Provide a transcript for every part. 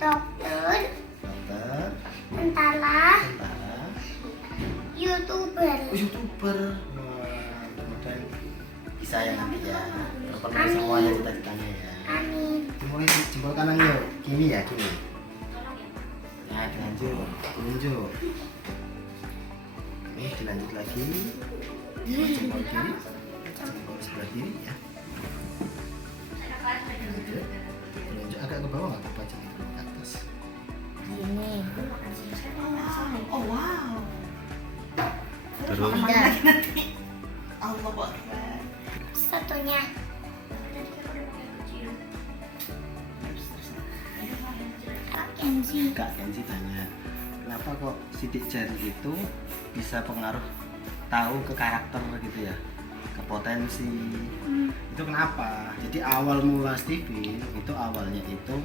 dokter, dokter, tentara, tentara, YouTuber. YouTuber. Wah, mudah-mudahan bisa ya nanti ya. Terpenuhi semuanya cita-citanya ya. Amin. Jempol kanan yuk. Gini ya, gini. Nah, dilanjut, Ini dilanjut lagi. Jempol kiri, jempol sebelah kiri ya. Dilanjut agak ke bawah nggak ke itu ke atas. Gini. Oh wow. Terus Nanti Allah Akbar. Satunya. Kak Kenzi. Kak Kenzi tanya, kenapa kok sidik jari itu bisa pengaruh tahu ke karakter gitu ya, ke potensi. Itu kenapa? Jadi awal mula Steven itu awalnya itu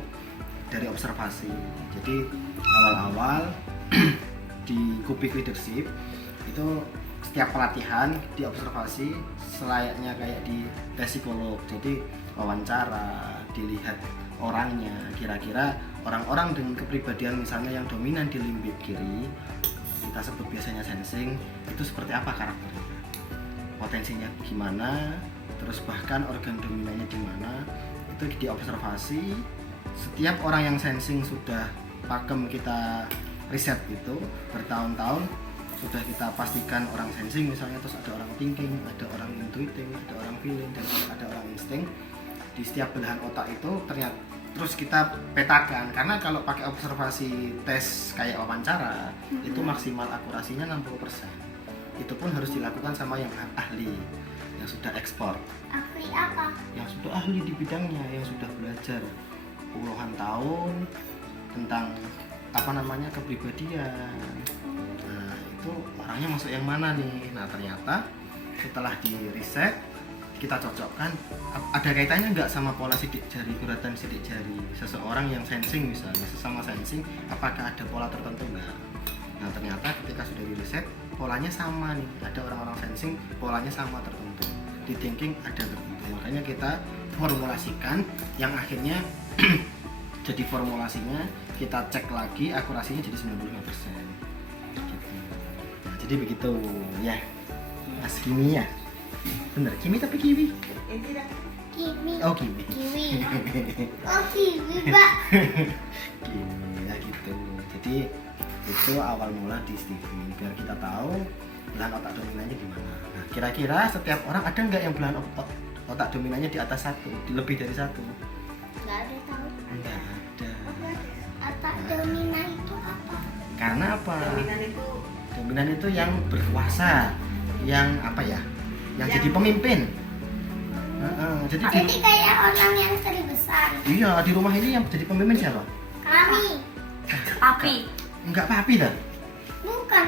dari observasi. Jadi awal-awal di Kubik Leadership itu setiap pelatihan diobservasi selayaknya kayak di tes psikolog. Jadi wawancara, dilihat orangnya, kira-kira orang-orang dengan kepribadian misalnya yang dominan di limbik kiri, kita sebut biasanya sensing, itu seperti apa karakternya, potensinya gimana, terus bahkan organ dominannya di mana, itu diobservasi. Setiap orang yang sensing sudah pakem kita riset itu bertahun-tahun, sudah kita pastikan orang sensing misalnya, terus ada orang thinking, ada orang intuiting, ada orang feeling, dan ada orang insting di setiap belahan otak itu ternyata. Terus kita petakan, karena kalau pakai observasi tes kayak wawancara itu maksimal akurasinya 60%. Itu pun harus dilakukan sama yang ahli, yang sudah ekspor, Ahli apa? yang sudah ahli di bidangnya, yang sudah belajar puluhan tahun tentang apa namanya kepribadian. Nah, itu orangnya masuk yang mana nih? Nah, ternyata setelah di riset kita cocokkan, ada kaitannya nggak sama pola sidik jari, guratan sidik jari seseorang yang sensing misalnya, sesama sensing, apakah ada pola tertentu nggak? Nah, ternyata ketika sudah di riset polanya sama nih, ada orang-orang sensing polanya sama tertentu, di thinking ada tertentu. Makanya kita formulasikan yang akhirnya jadi formulasinya kita cek lagi akurasinya jadi 95% gitu. Nah, jadi begitu ya Mas Kimi ya, bener Kimi tapi Kiwi. Kiwi. Oh Kimi. Kiwi. Oh kiwi, Pak. Kimi ya gitu. Jadi itu awal mula di Steven, biar kita tahu belahan otak dominannya di mana. Nah, kira-kira setiap orang ada nggak yang belahan otak dominannya di atas satu, lebih dari satu? Nggak ada tahu. Nggak ada. Otak dominan itu apa? Karena apa? Dominan itu Dominan itu yang berkuasa, yang apa ya? Yang jadi pemimpin. Jadi Jadi kayak orang yang terbesar. iya, di rumah ini yang jadi pemimpin siapa? Kami. api. Enggak papi dah. Bukan.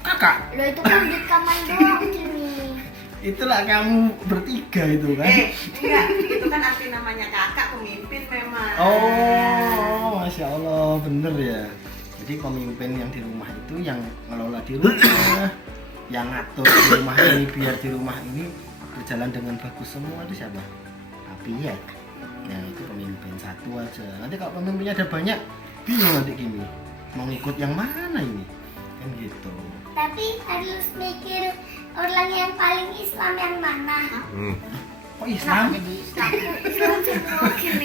Kakak. Lo itu kan di kamar doang, Kimi. Itulah kamu bertiga itu kan. Enggak, itu kan arti namanya kakak, pemimpin memang. Oh, Masya Allah, bener ya. Jadi pemimpin yang di rumah itu yang ngelola di rumah, yang ngatur di rumah ini biar di rumah ini berjalan dengan bagus semua itu siapa? Papi ya. Ya itu pemimpin satu aja. Nanti kalau pemimpinnya ada banyak, bingung nanti gini. Mau ngikut yang mana ini? Kan gitu. Tapi harus mikir orang yang paling Islam yang mana. Oh Islam? Islam semua gini.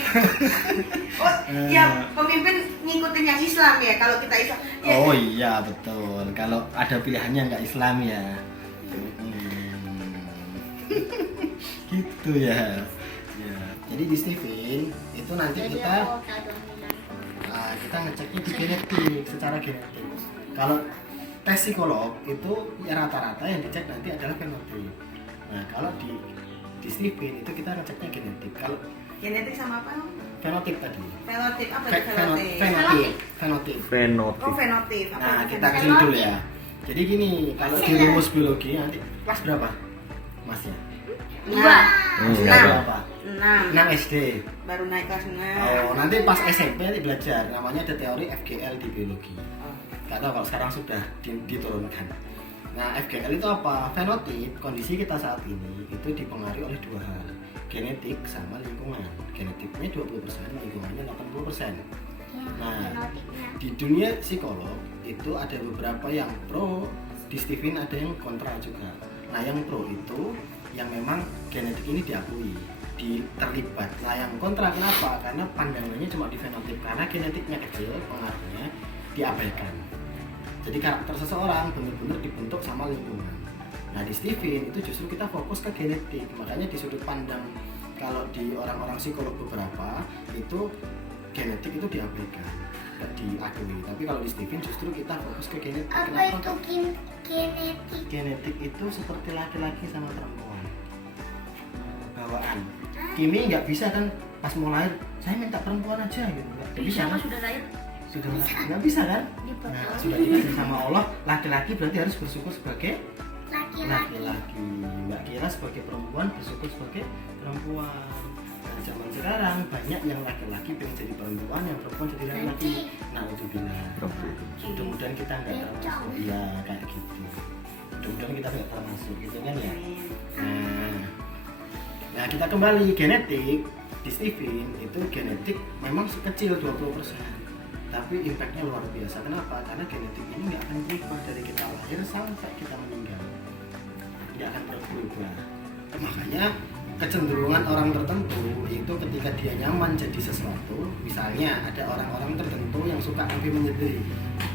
Oh, ya pemimpin ngikutin yang Islam ya. Kalau kita Islam. Ya. Oh iya betul. Kalau ada pilihannya nggak Islam ya. Gitu ya. Ya. Jadi di Steven itu nanti kita ngeceknya di genetik, secara genetik. Kalau tes psikolog itu ya rata-rata yang dicek nanti adalah fenotip. Nah kalau di Steven itu kita ngeceknya genetik. Kalau Genetik sama apa? fenotip tadi. Fenotip apa itu fenotip? Fenotip. Oh fenotip. Apa Nah itu kita fenotip? kasih dulu ya. Jadi gini, kalau di rumus biologi nanti kelas berapa? Mas ya? 2. Kelas berapa? 6. 6 SD. Baru naik kelas 6. Oh, nanti pas SMP nanti belajar namanya ada teori FGL di biologi. Gak tahu kalau sekarang sudah diturunkan. Nah, FGL itu apa? Fenotip, kondisi kita saat ini itu dipengaruhi oleh dua hal, genetik sama lingkungan. Genetiknya 20%, lingkungannya 80%. Nah, genotiknya. di dunia psikolog itu ada beberapa yang pro, di Stephen ada yang kontra juga. Nah, yang pro itu yang memang genetik ini diakui, terlibat. Nah, yang kontra kenapa? Karena pandangannya cuma di fenotip, karena genetiknya kecil, pengaruhnya diabaikan. Jadi karakter seseorang benar-benar dibentuk sama lingkungan. Nah, di Stephen itu justru kita fokus ke genetik. Makanya di sudut pandang kalau di orang-orang psikolog beberapa itu genetik itu diabaikan, tidak diakui. Tapi kalau di Stephen justru kita fokus ke genetik. Apa Kenapa? itu genetik? Genetik itu seperti laki-laki sama perempuan, bawaan. Kimi nggak bisa kan pas mau lahir, saya minta perempuan aja gitu, nggak bisa kan? sudah lahir. Sudah nggak bisa kan? Nah, sudah dikasih sama Allah, laki-laki berarti harus bersyukur sebagai Laki-laki. laki-laki, nggak kira sebagai perempuan bersyukur sebagai perempuan. Nah, zaman sekarang banyak yang laki-laki pengen jadi perempuan, yang perempuan jadi laki-laki. Nah, itu bilang mudah-mudahan kita nggak termasuk, iya kayak gitu. Mudah-mudahan kita nggak termasuk gitu kan ya. Nah, kita kembali genetik di Stephen itu genetik memang kecil 20%. Tapi impactnya luar biasa. Kenapa? Karena genetik ini nggak akan berubah dari kita lahir sampai kita meninggal, nggak akan berubah. Makanya kecenderungan orang tertentu itu ketika dia nyaman jadi sesuatu, misalnya ada orang-orang tertentu yang suka ambil menyendiri.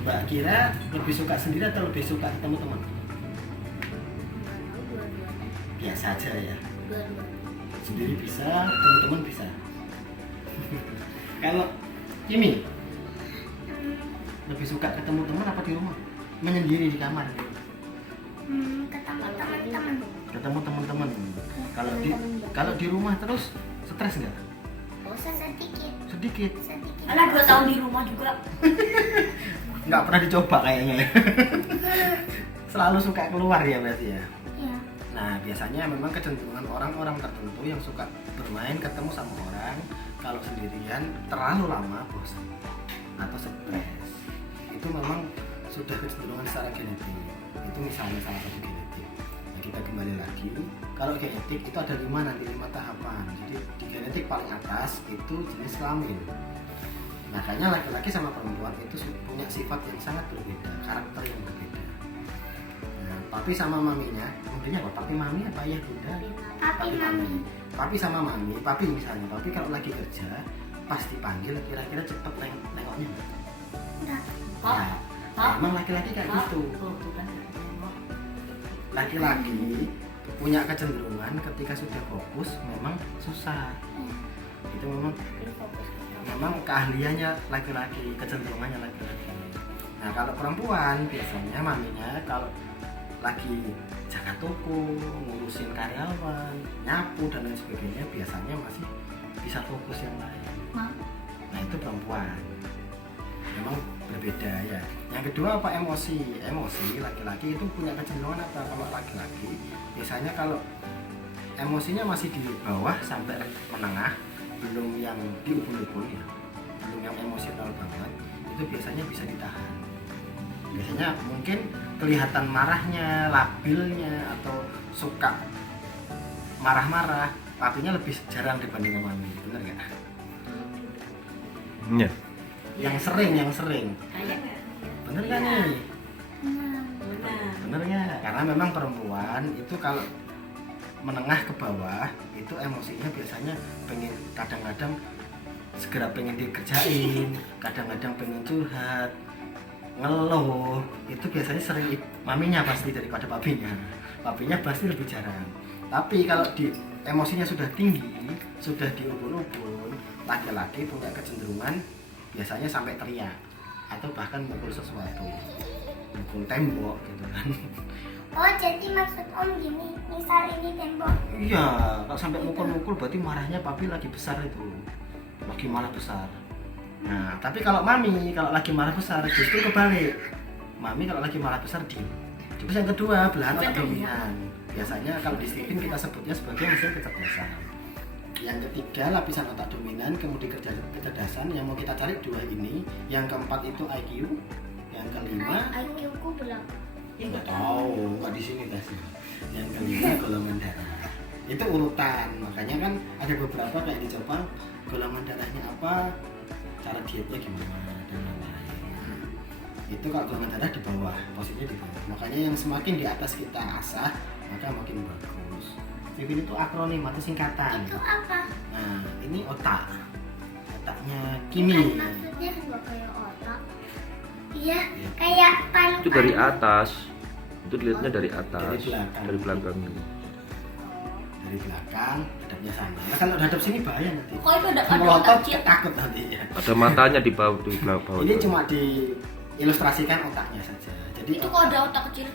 Mbak kira lebih suka sendiri atau lebih suka teman-teman? Biasa aja ya. Sendiri bisa, teman-teman bisa. Kalau Kimi lebih suka ketemu teman apa di rumah? Menyendiri di kamar? Ketemu teman-teman. Ketemu teman-teman. Kalau di rumah terus stres nggak? Sedikit. Sedikit. Karena 2 tahun di rumah juga. Nggak pernah dicoba kayaknya ya. Selalu suka keluar ya berarti ya. Iya. Nah, biasanya memang kecenderungan orang-orang tertentu yang suka bermain ketemu sama orang, kalau sendirian terlalu lama bosan atau stres. Itu memang sudah kecenderungan secara genetik. Itu misalnya salah satu genetik. Nah, kita kembali lagi, kalau genetik itu ada 5 tahapan. Jadi di genetik paling atas itu jenis kelamin. Makanya laki-laki sama perempuan itu punya sifat yang sangat berbeda, karakter yang berbeda. Nah, papi sama maminya, mungkinnya apa? Papi mami apa ayah bunda? Papi mami. Papi sama mami, papi misalnya, papi kalau lagi kerja pas dipanggil kira-kira cepet nengoknya nggak? Enggak. Nah, emang laki-laki kayak gitu. Laki-laki punya kecenderungan ketika sudah fokus memang susah. Itu memang keahliannya laki-laki, kecenderungannya laki-laki. Nah, kalau perempuan biasanya maminya kalau lagi jaga toko, ngurusin karyawan, nyapu dan lain sebagainya biasanya masih bisa fokus yang lain. Nah, itu perempuan. Memang berbeda ya. Yang kedua apa? Emosi. Emosi laki-laki itu punya kecenderungan apa? Kalau laki-laki biasanya kalau emosinya masih di bawah sampai menengah, belum yang di ubun-ubun ya, belum yang emosional banget, itu biasanya bisa ditahan. Biasanya mungkin kelihatan marahnya, labilnya, atau suka marah-marah, papinya lebih jarang dibanding mami, bener nggak? Iya. Yang sering, bener nggak nih? Bener nggak? Karena memang perempuan itu kalau menengah ke bawah itu emosinya biasanya pengen kadang-kadang segera pengen dikerjain, kadang-kadang pengen curhat, ngeluh, itu biasanya sering maminya pasti daripada papinya. Papinya pasti lebih jarang. Tapi kalau di emosinya sudah tinggi, sudah diubun-ubun, laki-laki punya kecenderungan biasanya sampai teriak atau bahkan mukul sesuatu, mukul tembok gitu kan. Oh, jadi maksud Om gini, misal ini tembok. Iya, kalau sampai mukul-mukul berarti marahnya papi lagi besar itu, lagi marah besar. Nah, tapi kalau mami kalau lagi marah besar justru kebalik. Mami kalau lagi marah besar diem. Terus yang kedua belahan otak dominan. Biasanya kalau di Stephen kita sebutnya sebagai mesin kecerdasan. Yang ketiga lapisan otak dominan, kemudian kecerdasan yang mau kita cari dua ini. Yang keempat itu IQ. Yang kelima IQ ku belum. nggak tahu, nggak di sini kasih. Yang kelima golongan darah. Itu urutan. Makanya kan ada beberapa kayak dicoba golongan darahnya apa, cara dietnya gimana dan lain-lain. Itu kalau golongan darah di bawah, posisinya di bawah. Makanya yang semakin di atas kita asah, maka makin bagus. Vivin itu akronim atau singkatan. Itu apa? Nah, ini otaknya Kan Kimi. maksudnya juga kayak otak. Iya, kayak palu-palu. Itu dari atas. Itu dilihatnya dari atas. Dari belakang. Dari belakang. Dari belakang, hadapnya sana. Nah, kalau hadap sini bahaya nanti. Kok itu ada Melotot kecil? takut nanti ya. Ada matanya di bawah, di bawah. Ini cuma diilustrasikan otaknya saja. Jadi Itu kok ada otak kecil?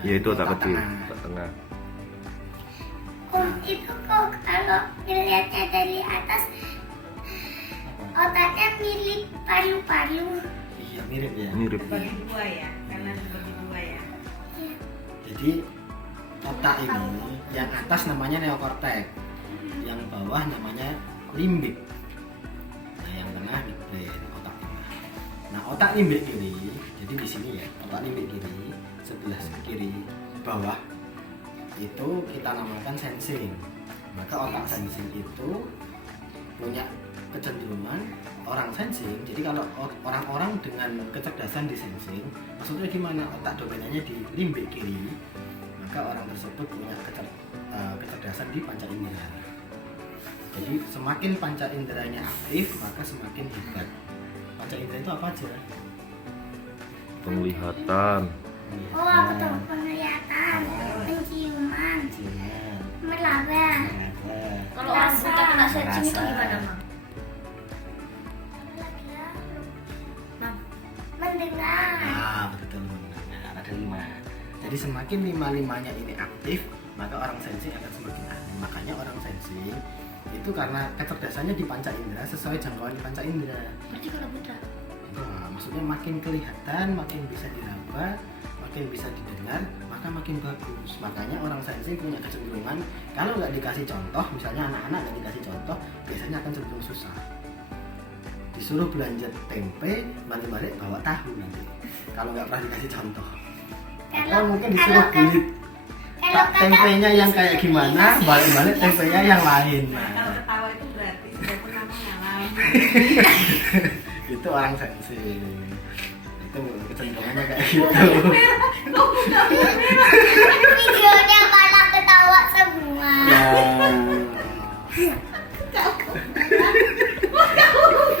Ya itu otak kecil, tengah. otak tengah. Itu kok kalau dilihatnya dari atas otaknya mirip palu-palu. Iya mirip ya. Mirip. Bagi dua ya, karena dibagi dua ya. Iya. Jadi otak ini yang atas namanya neokortex, yang bawah namanya limbik. Nah yang tengah midbrain, otak tengah. Nah otak limbik kiri, jadi di sini ya otak limbik kiri sebelah kiri bawah itu kita namakan sensing. Maka otak sensing itu punya kecenderungan orang sensing. Jadi kalau orang-orang dengan kecerdasan di sensing, maksudnya gimana? Otak dominannya di limbik kiri, maka orang tersebut punya kecerdasan di panca indera. Jadi semakin panca inderanya aktif, maka semakin hebat. Panca indera itu apa aja? Penglihatan. Oh, aku tahu penglihatan, penciuman, Ciuman, meraba. meraba, Kalau orang buta kena sensing itu Rasa. gimana, Mam? Mendengar. Ah betul mendengar. Ada 5. Jadi semakin 5-5-nya ini aktif, maka orang sensing akan semakin ahli. Makanya orang sensing itu karena kecerdasannya di panca indera sesuai jangkauan di panca indera. Berarti kalau buta. Nah, maksudnya makin kelihatan, makin bisa diraba, makin bisa didengar, maka makin bagus. Makanya orang sensing punya kecenderungan kalau nggak dikasih contoh, misalnya anak-anak nggak dikasih contoh, biasanya akan cenderung susah. Disuruh belanja tempe, balik-balik bawa tahu nanti. Kalau nggak pernah dikasih contoh. Atau mungkin disuruh beli tempenya yang kayak gimana, balik-balik tempenya yang lain. Nah, kalau Nah, ketawa itu berarti sudah pernah mengalami. itu orang sensing. Itu kecenderungannya kayak gitu. Videonya malah ketawa semua. Ya.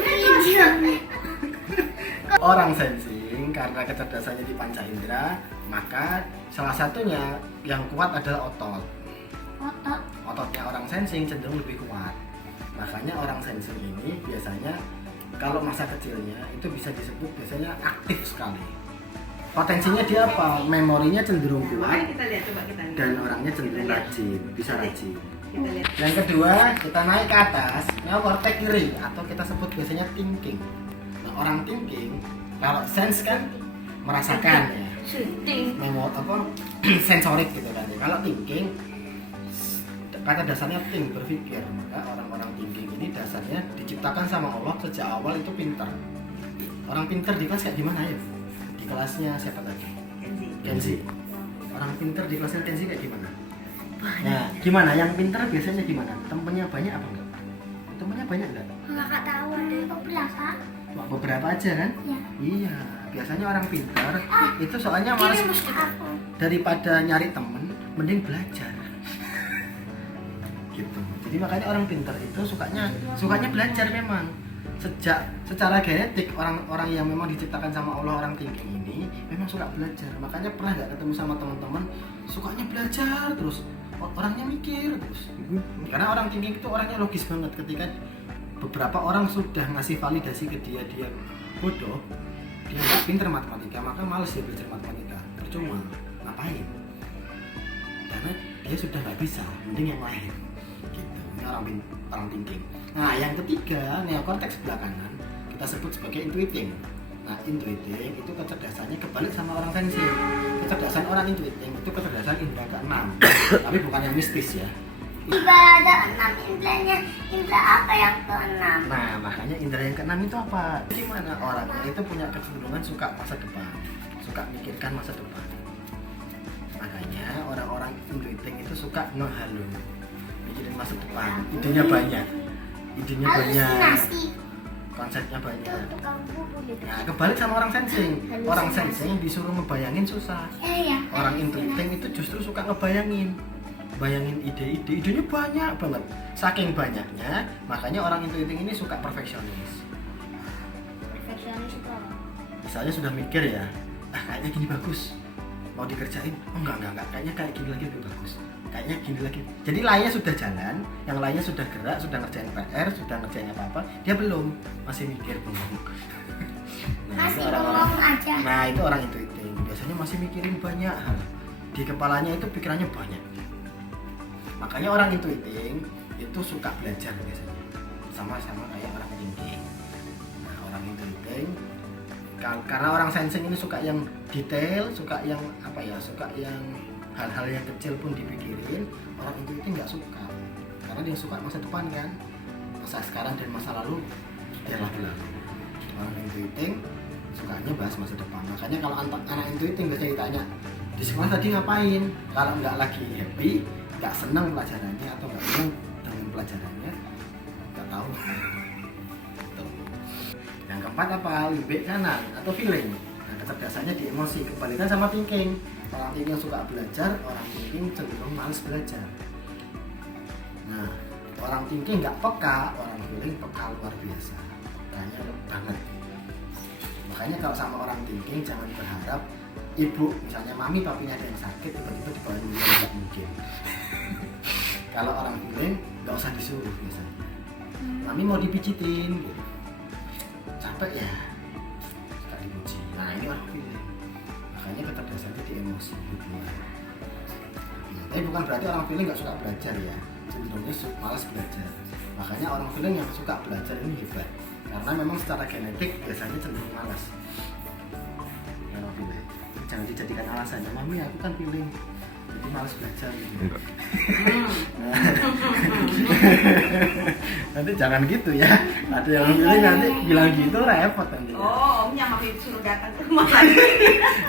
Videonya. Orang sensing karena kecerdasannya di panca indera, maka salah satunya yang kuat adalah otot. Otot. Ototnya orang sensing cenderung lebih kuat. Makanya orang sensing ini biasanya kalau masa kecilnya itu bisa disebut biasanya aktif sekali. Potensinya dia apa? Memorinya cenderung Mari kuat kita lihat, coba kita lihat. dan orangnya cenderung rajin, bisa rajin. Kita lihat. Yang kedua, kita naik ke atas, neokortex kiri atau kita sebut biasanya thinking. Nah, orang thinking kalau sense kan merasakan ya. Syuting. Memori apa sensorik gitu kan. Kalau thinking kata dasarnya think, berpikir. Maka orang-orang thinking ini dasarnya diciptakan sama Allah sejak awal itu pintar. Orang pintar di kelas kayak gimana ya? Di kelasnya siapa tadi? Kenzi. Orang pintar di kelasnya Kenzi kayak gimana? Nah, gimana? Yang pintar biasanya gimana? Temennya banyak apa enggak? Temennya banyak enggak? Nggak tahu ada beberapa. Wah, beberapa aja kan? Ya. Iya, biasanya orang pintar itu soalnya Ini malas mesti aku. daripada nyari temen, mending belajar. Gitu. Jadi makanya orang pintar itu sukanya belajar memang. Secara genetik orang-orang yang memang diciptakan sama Allah orang thinking ini memang suka belajar. Makanya pernah nggak ketemu sama teman-teman sukanya belajar terus, orangnya mikir terus. Karena orang thinking itu orangnya logis banget. Ketika beberapa orang sudah ngasih validasi ke dia bodoh, dia nggak pintar matematika, maka males dia belajar matematika. Percuma, ngapain? Karena dia sudah nggak bisa, mending yang lain. Gitu. Ini orang thinking. Nah, yang ketiga, neokortex sebelah kanan kita sebut sebagai intuiting. Nah, intuiting itu kecerdasannya kebalik sama orang sensing. Kecerdasan orang intuiting itu kecerdasan indera keenam, tapi bukan yang mistis ya. Tiga ada 6 indranya. Indra apa yang ke-6? Nah, makanya indera yang keenam itu apa? Gimana orangnya itu punya kecenderungan suka masa depan, suka mikirkan masa depan. Makanya orang-orang intuiting itu suka ngehalu, mikirin masa depan. Idenya banyak. Halusinasi. konsepnya banyak. Tukang bubur gitu. Nah, kebalik sama orang sensing. Orang sensing disuruh ngebayangin susah. Ya. Orang intuiting itu justru suka ngebayangin. Bayangin ide-ide, idenya banyak banget. Saking banyaknya, makanya orang intuiting ini suka perfeksionis. Perfeksionis itu apa? Misalnya sudah mikir ya, kayaknya gini bagus, mau dikerjain, oh enggak, kayaknya kayak gini lagi lebih bagus, kayaknya gini lagi. Jadi lainnya sudah jalan, yang lainnya sudah gerak, sudah ngerjain PR, sudah ngerjain apa-apa, dia belum, masih mikir bengong. Masih itu orang-orang- bengong aja. Nah itu orang intuiting, biasanya masih mikirin banyak hal, di kepalanya itu pikirannya banyak. Makanya orang intuiting itu suka belajar biasanya, sama-sama kayak orang thinking. Nah orang intuiting karena orang sensing ini suka yang detail, suka yang apa ya, suka yang hal-hal yang kecil pun dipikirin. Orang intuiting nggak suka, karena dia suka masa depan kan, masa sekarang dan masa lalu biarlah berlalu. Orang intuiting sukanya bahas masa depan. Makanya kalau anak intuiting biasanya ditanya di sekolah tadi ngapain, kalau nggak lagi happy, nggak senang pelajarannya atau nggak senang dengan pelajarannya, nggak tahu. Yang keempat apa? Limbik kanan atau feeling. Nah, kecerdasannya di emosi, kebalikan sama thinking. Orang thinking suka belajar, orang thinking cenderung malas belajar. Nah, orang thinking nggak peka, orang feeling peka luar biasa. Pekanya banget. Makanya kalau sama orang thinking jangan berharap ibu, misalnya mami papinya ada yang sakit, tiba-tiba dibawain minum, nggak mungkin. Kalau orang feeling nggak usah disuruh biasanya. Mami mau dipijitin, gitu. Capek ya, suka dipuji. Nah ini orang feeling. Makanya kecerdasannya di emosi, hubungan. Tapi bukan berarti orang feeling nggak suka belajar ya. Cenderungnya malas belajar. Makanya orang feeling yang suka belajar ini hebat. Karena memang secara genetik biasanya cenderung malas. Orang feeling. Jangan dijadikan alasannya, mami aku kan feeling, jadi malas belajar gitu. Enggak. Nanti jangan gitu ya. Ada yang feeling nanti bilang gitu repot nanti. Oh, omnya mami suruh datang ke rumah lagi.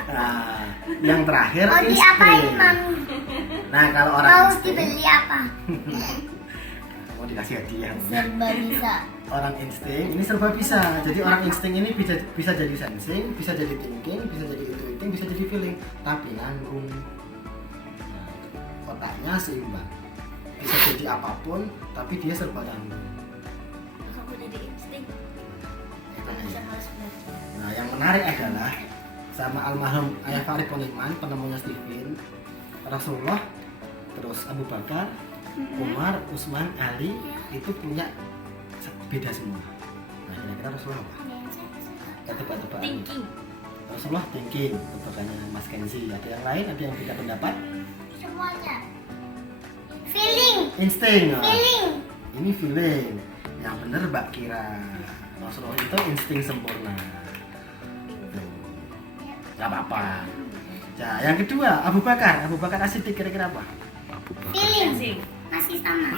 Nah, yang terakhir Mau diapain insting. mami? Nah, kalau orang Mau insting, dibeli apa? mau dikasih hadiah. Serba bisa. Orang insting ini serba bisa. Jadi orang insting ini bisa jadi sensing, bisa jadi thinking, bisa jadi intuiting, bisa jadi feeling, tapi nanggung. Nah, otaknya seimbang. Bisa jadi apapun, tapi dia serba nanggung. Aku jadi insting. Aku bisa malas belajar. Nah, yang menarik adalah sama almarhum Ayah Farid Poniman, penemunya Stephen, Rasulullah, terus Abu Bakar, Umar, Utsman, Ali itu punya beda semua. Nah, kira-kira Rasulullah apa? Ya, tebak-tebakan. Thinking. Rasulullah thinking, tebakannya Mas Kenzi. Ada yang lain? Ada yang beda pendapat? Semuanya. Feeling. Insting. Nah, Feeling. ini feeling. Yang benar Mbak Kira. Rasulullah itu insting sempurna. Tuh. Gak apa-apa. Nah, yang kedua Abu Bakar. Abu Bakar As-Siddiq kira-kira apa? Abu Bakar. Feeling. Masih sama.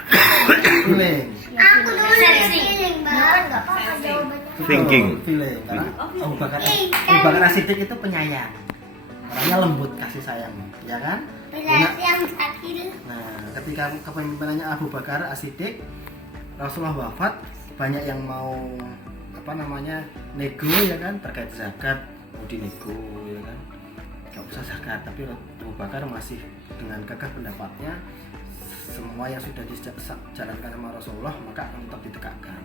Feeling. Aku dulu Sensing. feeling, Bang. Enggak apa-apa jawabannya. Thinking. Feeling. Karena Abu Bakar As-Siddiq itu penyayang. Orangnya lembut, kasih sayang, ya kan? Belas yang terakhir. Nah, ketika kepemimpinannya Abu Bakar As-Siddiq, Rasulullah wafat, banyak yang mau nego ya kan, terkait zakat, mau dinego ya kan, nggak usah zakat. Tapi Abu Bakar masih dengan gagah pendapatnya, semua yang sudah dijalankan sama Rasulullah maka akan tetap ditegakkan.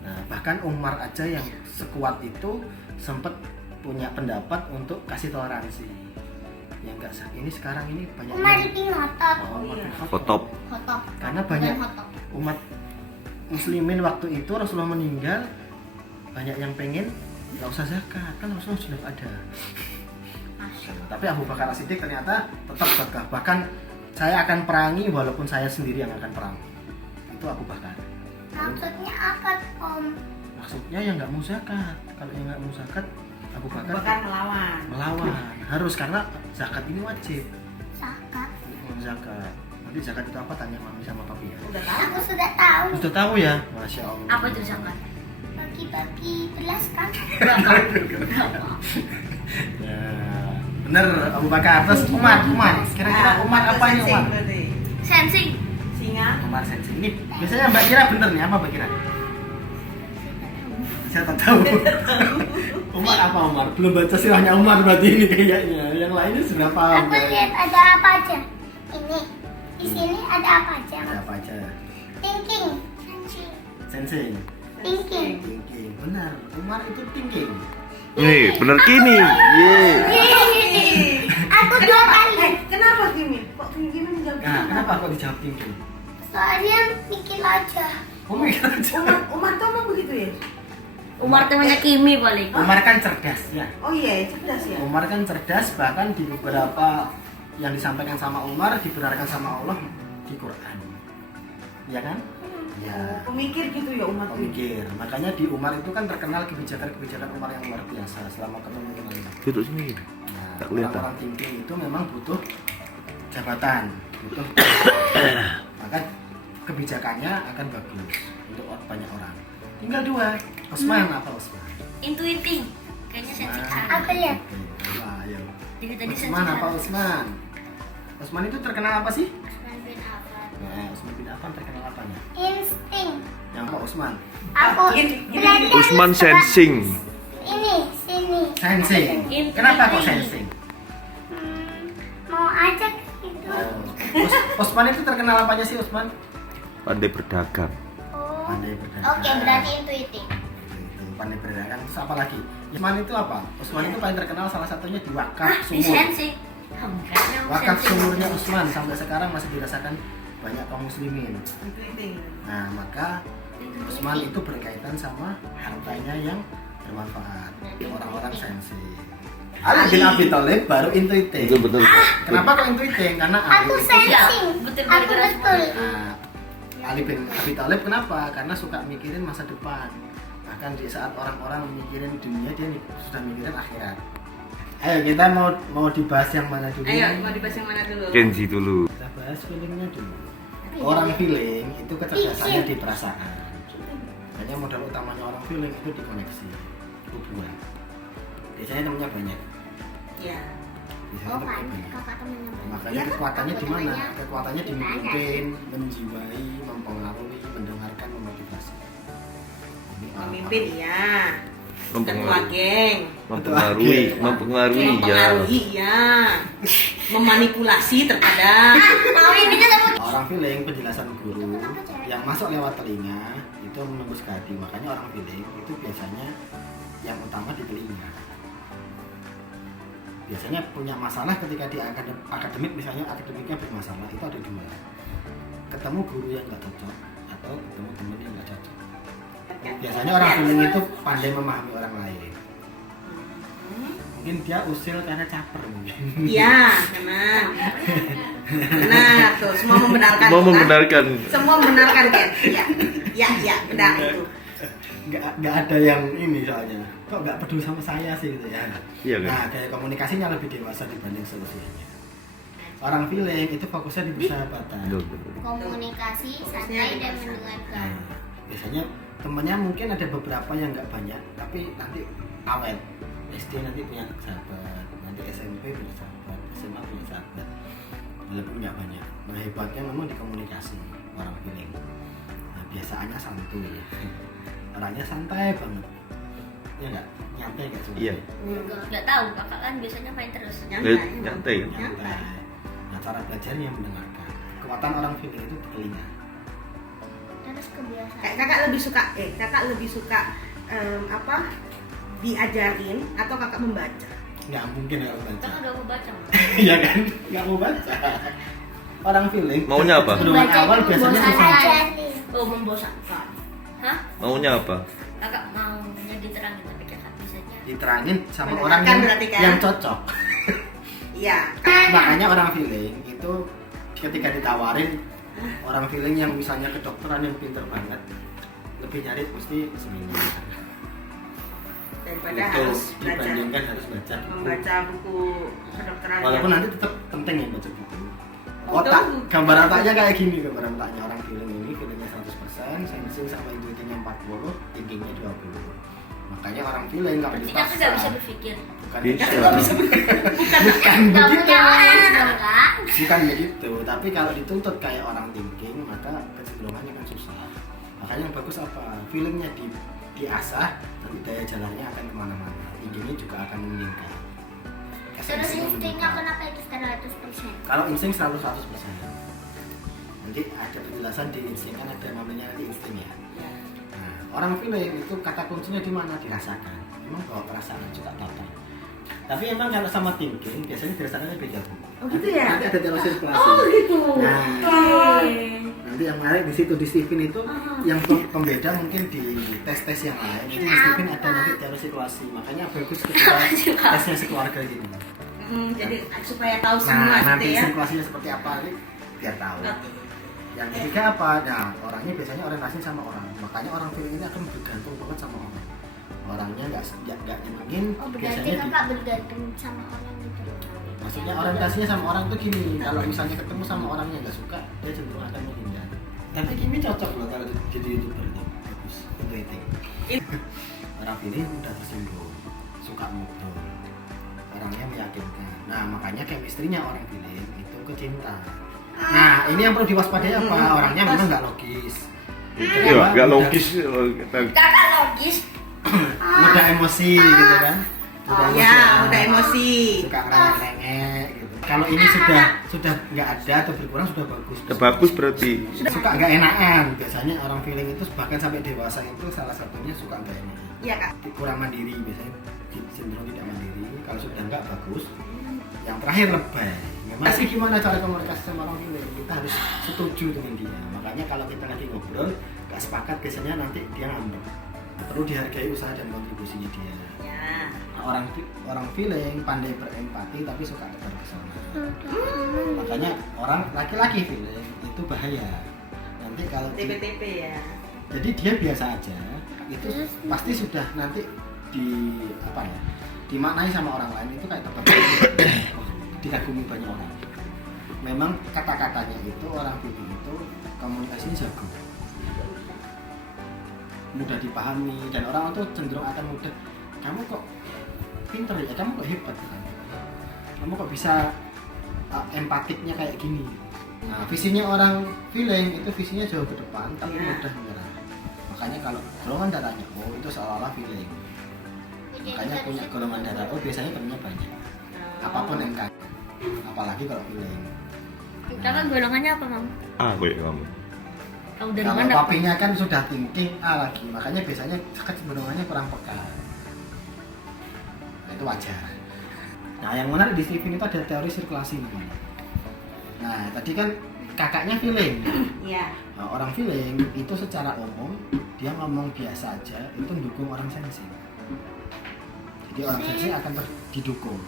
Nah, bahkan Umar aja yang sekuat itu sempat punya pendapat untuk kasih toleransi. Ya enggak sah. Ini sekarang ini banyak Umar yang- lebih ngotot. Oh, Umar bin Khattab. Hotop. Hotop. Karena banyak Hotop. umat muslimin waktu itu Rasulullah meninggal, banyak yang pengen nggak usah zakat, kan Rasulullah sudah ada. Tapi Abu Bakar As-Siddiq ternyata tetap gagah. Bahkan saya akan perangi walaupun saya sendiri yang akan perang. Itu Abu Bakar. Maksudnya apa, Om? Maksudnya yang nggak mau zakat. Kalau yang nggak mau zakat, Abu Bakar Bakar melawan. melawan. Harus, karena zakat ini wajib. Zakat. Zakat. Nanti zakat itu apa? Tanya mami sama papi ya. Udah tahu. Aku sudah tahu. Sudah tahu ya? Masya Allah. Apa itu zakat? Bagi-bagi belas kan? Ya, bener Abu Bakar. Terus Umar. Kira-kira Umar apa ini Umar? Sensing. Singa. Umar sensi. Ini biasanya Mbak Kira bener nih, apa Mbak Kira? Saya tak tahu. Umar apa Umar? Belum baca sirahnya Umar berarti ini kayaknya. Yang lainnya sudah paham. Aku lihat ada apa aja. Ini. Di sini ada apa aja? Ada apa aja? Thinking. Sensing. Thinking. Thinking. Benar. Umar itu thinking. Nih, bener kini. Ye. Aku 2 kali. Kenapa Kimin? Kok Kimin menjawab? Nah, kenapa kok dijawab thinking? Soalnya mikir aja. Umar kan cerdas. Umar tuh emang begitu ya? Umar temannya Kimi paling. Umar kan cerdas ya. Oh iya, cerdas ya. Umar kan cerdas, bahkan di beberapa yang disampaikan sama Umar dibenarkan sama Allah di Quran. Iya kan? Ya. Pemikir gitu ya Umar tuh. Pemikir. Makanya di Umar itu kan terkenal kebijakan-kebijakan Umar yang luar biasa selama kepemimpinan. Duduk sini. Nah, Tak kelihatan. orang thinking itu memang butuh jabatan, butuh maka kebijakannya akan bagus untuk banyak orang. Tinggal 2. Osman apa Osman? Intuiting. Kayaknya sensing Osman. A. Aku lihat. Oke, apa, ayo. Jadi tadi Osman sensing apa A. Osman? Osman itu terkenal apa sih? Osman bin Affan. Nah, Osman bin Affan terkenal apanya? Insting. Yang apa Osman? Aku belajar Usman setelah- sensing. Ini, sini. Sensing. Kenapa kok sensing? Mau ajak gitu. Osman itu terkenal apanya sih Osman? Pandai berdagang. Oh. Pandai berdagang. Oke, berarti intuiting. Itu, pandai berdagang. Terus apa lagi? Osman itu apa? Osman itu paling terkenal salah satunya di wakaf Di sumur. sensing. Kayaknya Wakaf sensing. sumurnya Usman sampai sekarang masih dirasakan banyak kaum muslimin. Intuiting. Nah, maka Usman itu berkaitan sama hartanya yang bermanfaat. Orang-orang sensi. Ali bin Abi Thalib baru intuiting. Betul. Kenapa kok intuiting? Karena Ali Aku itu sensing. betul, Aku betul. betul. Nah, Ali bin Abi Thalib kenapa? Karena suka mikirin masa depan. Bahkan di saat orang-orang mikirin dunia, dia sudah mikirin akhirat. Ayo kita mau dibahas yang mana dulu? Ayo, mau dibahas yang mana dulu? Kenji dulu. Kita bahas feelingnya dulu. Orang feeling itu kecerdasannya di perasaan. Makanya modal utamanya orang feeling itu di koneksi hubungan. Biasanya temennya banyak. Iya. Biasanya Oh, temennya kan. banyak. Kakak temennya banyak. Makanya Iya kan? kekuatannya di mana? Temennya Kekuatannya di banyak. memimpin, menjiwai, mempengaruhi, mendengarkan, memotivasi. Ini orang Pemimpin iya. Ketua Mempengaruhi. geng. Mempengaruhi ya. Mempengaruhi ya. Memanipulasi terkadang. Mau ini sama Orang feeling penjelasan guru yang masuk lewat telinga itu menembus ke hati. Makanya orang feeling itu biasanya yang utama di telinga. Biasanya punya masalah ketika di akademik, misalnya akademiknya bermasalah, itu ada dua. Ketemu guru yang nggak cocok atau ketemu teman yang nggak cocok. Biasanya orang feeling itu pandai memahami orang lain. Mungkin dia usil karena caper mungkin. Iya, benar. Benar tuh, semua membenarkan. Mau kan? membenarkan. Semua membenarkan kan? Iya, benar itu. Nggak ada yang ini soalnya. Kok nggak peduli sama saya sih gitu ya. Iya kan? Nah, gaya komunikasinya lebih dewasa dibanding solusinya. Orang feeling itu fokusnya di persahabatan. Betul. komunikasi santai dan mendengarkan. Nah, biasanya temennya mungkin ada beberapa yang nggak banyak, tapi nanti awet. SD nanti punya sahabat, nanti SMP punya sahabat, SMA punya sahabat. Walaupun nggak banyak. Nah, hebatnya memang di komunikasi orang feeling. Nah, biasaannya santuy. Orangnya santai banget. Ya nggak? Nyantai nggak sih? Iya. Nggak tahu, kakak kan biasanya main terus. Nyantai. Nyantai. Nah, cara belajarnya mendengarkan. Kekuatan orang feeling itu di telinga. Terus kebiasaan. Kayak kakak lebih suka apa? Diajarin atau kakak membaca? Nggak mungkin kalau baca. Kan udah mau baca. Mas. Iya kan? Nggak mau baca. Orang feeling. Maunya apa? Pedoman awal biasanya susah. Membosankan. Oh, membosankan. Hah? Maunya apa? Kakak maunya diterangin tapi kakak bisanya. Diterangin sama Mendengarkan orang yang, berarti kan? yang cocok. Iya. Makanya orang feeling itu ketika ditawarin orang feeling yang misalnya kedokteran yang pinter banget lebih nyari mesti seminar. Daripada Itu harus belajar dibandingkan harus baca buku. membaca buku kedokteran. Walaupun yang- nanti tetap penting ya baca buku. Oh, Otak, betul. gambar otaknya kayak gini, gambar otaknya orang feeling ini feelingnya 100%, sensing sama intuitifnya 40, thinkingnya 20. Makanya orang feeling kalau Berarti kakak nggak bisa berpikir. bukan Bisa. bukan Nggak begitu. punya otak dong, Kak. Bukan begitu, tapi kalau dituntut kayak orang thinking, maka kecenderungannya kan susah. Makanya yang bagus apa? Feelingnya diasah, nanti daya jalannya akan kemana-mana, tingginya juga akan meningkat. Terus instingnya kenapa itu 100%? Kalau insting selalu 100%. Nanti ada penjelasan di insting, kan ada namanya nanti insting ya. Nah, orang feeling itu kata kuncinya di mana? Dirasakan. Memang bawa perasaan juga datang. Tapi emang kalau sama thinking biasanya dirasakannya beda Bu. Oh gitu ya? Nanti ada teori sirkulasi. Oh gitu. Nah, Oke. nanti yang menarik di situ di Stephen itu yang pembeda mungkin di tes-tes yang lain itu di Stephen ada nanti teori sirkulasi. Makanya bagus ketika tesnya sekeluarga gitu. Jadi supaya tahu semua Nah, nanti gitu ya. sirkulasinya seperti apa ini biar tahu. Yang ketiga apa? Nah, orangnya biasanya orientasi sama orang. Makanya orang feeling ini akan bergantung banget sama orang. Orangnya nggak nyenengin, Oh berarti biasanya kakak bergantung sama orang gitu. maksudnya orientasinya sama orang tuh gini. Kalau misalnya ketemu sama orangnya nggak suka, dia cenderung akan menghindar. Tapi Kimi cocok loh kalau jadi youtuber itu bagus, rating. Orang feeling udah tersinggung, suka ngobrol, orangnya meyakinkan. Nah makanya chemistry-nya orang feeling itu ke cinta. Nah ini yang perlu diwaspadai apa? Orangnya memang nggak logis. Iya, nggak logis. Kakak logis. Mudah emosi gitu kan. Udah emosi. Suka ngerengek gitu. Kalau ini sudah nggak ada atau berkurang sudah bagus. Udah bagus berarti. Suka nggak enakan. Biasanya orang feeling itu bahkan sampai dewasa itu salah satunya suka nggak enakan. Iya Kak. Kurang mandiri biasanya cenderung tidak mandiri. Kalau sudah nggak bagus. Yang terakhir lebay. Memang sih gimana cara komunikasi sama orang feeling? Kita harus setuju dengan dia. Makanya kalau kita lagi ngobrol nggak sepakat biasanya nanti dia ngambek. Perlu dihargai usaha dan kontribusinya dia. Ya. Nah, orang feeling pandai berempati tapi suka tebar pesona. Makanya orang laki-laki feeling itu bahaya. Nanti kalau TP ya. jadi dia biasa aja itu pasti sudah nanti dimaknai sama orang lain itu kayak tebar dikagumi banyak orang. Memang kata-katanya itu orang feeling itu komunikasinya jago, mudah dipahami dan orang itu cenderung akan mudah. Kamu kok pinter ya, kamu kok hebat kan? Kamu kok bisa empatiknya kayak gini. Nah visinya orang feeling itu visinya jauh ke depan tapi mudah menyerah. Makanya kalau golongan darahnya O itu seolah-olah feeling. Makanya punya golongan darah O biasanya temennya banyak. Apapun MK, apalagi kalau feeling. Kakak golongannya apa, Mam? Kayak kamu. Kamu dari Kalau mana? papinya kan sudah thinking A lagi, makanya biasanya kecenderungannya kurang peka. Nah, itu wajar. Nah, yang menarik di Stephen itu ada teori sirkulasi namanya. Nah, tadi kan kakaknya feeling. Iya. Nah, orang feeling itu secara umum dia ngomong biasa aja itu mendukung orang sensing. Jadi orang sensing akan didukung,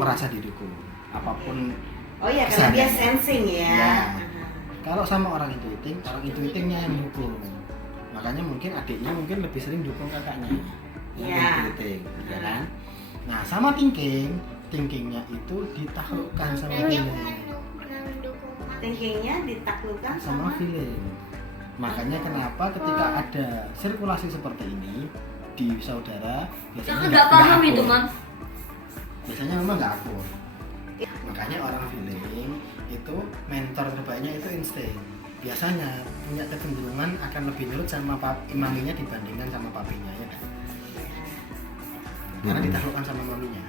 merasa didukung. Apapun. Oh iya, karena dia sensing ya. Ya. Kalau sama orang intuitingnya yang mendukung. Makanya mungkin adiknya mungkin lebih sering dukung kakaknya. Yang intuiting, ya kan? Nah, sama thinkingnya itu ditaklukkan sama feeling. Thinkingnya ditaklukkan Sama feeling. Makanya kenapa ketika ada sirkulasi seperti ini di saudara biasanya Kakak nggak paham itu, akur. Mam. Biasanya memang nggak akur. Makanya orang feeling itu mentor terbaiknya itu insting. Biasanya punya kecenderungan akan lebih nurut sama maminya dibandingkan sama papinya ya kan? Karena ditaklukkan sama maminya.